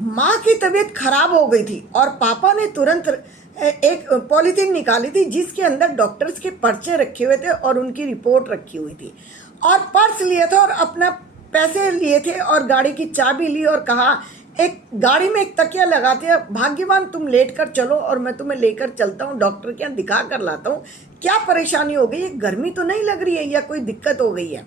माँ की तबीयत खराब हो गई थी और पापा ने तुरंत एक पॉलीथीन निकाली थी जिसके अंदर डॉक्टर्स के पर्चे रखे हुए थे और उनकी रिपोर्ट रखी हुई थी, और पर्स लिए थे और अपना पैसे लिए थे और गाड़ी की चाबी ली और कहा एक गाड़ी में एक तकिया लगाते हैं, भाग्यवान तुम लेट कर चलो और मैं तुम्हें लेकर चलता हूँ, डॉक्टर के यहाँ दिखा कर लाता हूँ, क्या परेशानी हो गई है, गर्मी तो नहीं लग रही है या कोई दिक्कत हो गई है।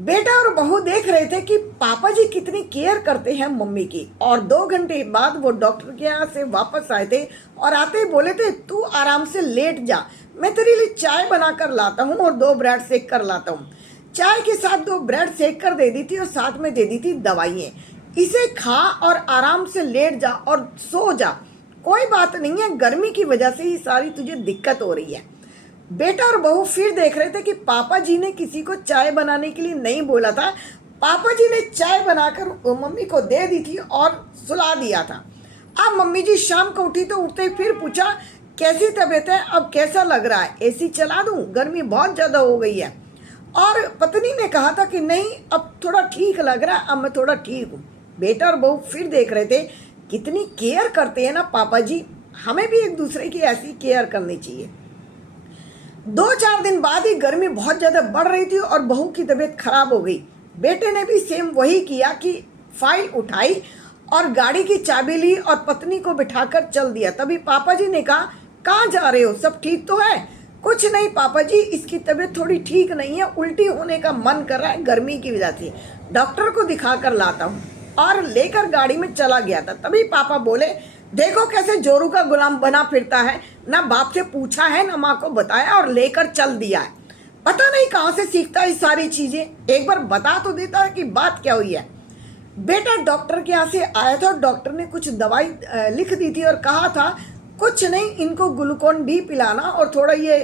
बेटा और बहू देख रहे थे कि पापा जी कितनी केयर करते हैं मम्मी की, और 2 घंटे बाद वो डॉक्टर के यहाँ से वापस आए थे और आते ही बोले थे तू आराम से लेट जा, मैं तेरे लिए चाय बना कर लाता हूँ और 2 ब्रेड सेक कर लाता हूँ। चाय के साथ 2 ब्रेड सेक कर दे दी थी और साथ में दे दी थी दवाइयाँ, इसे खा और आराम से लेट जा और सो जा, कोई बात नहीं है, गर्मी की वजह से ही सारी तुझे दिक्कत हो रही है। बेटा और बहू फिर देख रहे थे कि पापा जी ने किसी को चाय बनाने के लिए नहीं बोला था, पापा जी ने चाय बनाकर मम्मी को दे दी थी और सुला दिया था। अब मम्मी जी शाम को उठी तो उठते ही फिर पूछा कैसी तबीयत है, अब कैसा लग रहा है, एसी चला दूं, गर्मी बहुत ज्यादा हो गई है। और पत्नी ने कहा था कि नहीं अब थोड़ा ठीक लग रहा है, अब मैं थोड़ा ठीक हूँ। बेटा और बहू फिर देख रहे थे कितनी केयर करते हैं ना पापा जी, हमें भी एक दूसरे की ऐसी केयर करनी चाहिए। 2-4 दिन बाद ही गर्मी बहुत ज्यादा बढ़ रही थी और बहू की तबीयत खराब हो गई। बेटे ने भी सेम वही किया कि फाइल उठाई और गाड़ी की चाबी ली और पत्नी को बिठाकर चल दिया। तभी पापा जी ने कहा कहाँ जा रहे हो, सब ठीक तो है? कुछ नहीं पापा जी, इसकी तबीयत थोड़ी ठीक नहीं है, उल्टी होने का मन कर रहा है गर्मी की वजह से, डॉक्टर को दिखा कर लाता हूँ, और लेकर गाड़ी में चला गया था। तभी पापा बोले देखो कैसे जोरू का गुलाम बना फिरता है, ना बाप से पूछा है ना माँ को बताया और लेकर चल दिया है, पता नहीं कहाँ से सीखता है सारी चीजें, एक बार बता तो देता है कि बात क्या हुई है। बेटा डॉक्टर के यहाँ से आया था और डॉक्टर ने कुछ दवाई लिख दी थी और कहा था कुछ नहीं, इनको ग्लूकोन डी पिलाना और थोड़ा ये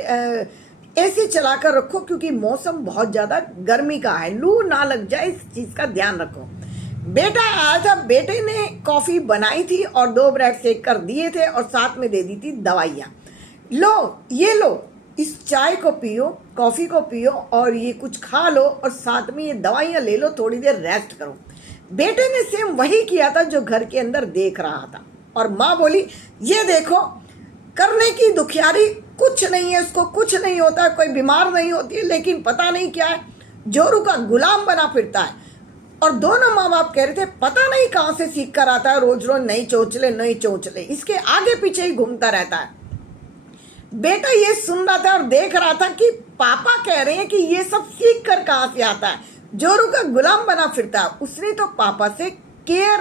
एसी चला कर रखो क्योंकि मौसम बहुत ज्यादा गर्मी का है, लू ना लग जाए इस चीज का ध्यान रखो। बेटा आया था, बेटे ने कॉफी बनाई थी और 2 ब्रेड सेक कर दिए थे और साथ में दे दी थी दवाइयाँ, लो ये लो, इस चाय को पियो, कॉफी को पियो और ये कुछ खा लो और साथ में ये दवाइयाँ ले लो, थोड़ी देर रेस्ट करो। बेटे ने सेम वही किया था जो घर के अंदर देख रहा था, और माँ बोली ये देखो करने की दुखियारी कुछ नहीं है, उसको कुछ नहीं होता, कोई बीमार नहीं होती है, लेकिन पता नहीं क्या है जोरू का गुलाम बना फिरता है। और दोनों माँ बाप कह रहे थे पता नहीं कहाँ से सीख कर आता है, रोज रोज नई चोंचले नई चोंचले, इसके आगे पीछे ही घूमता रहता है। बेटा ये सुन रहा था और देख रहा था कि पापा कह रहे हैं कि ये सब सीख कर कहाँ से आता है, जोरू का गुलाम बना फिरता है, उसने तो पापा से केयर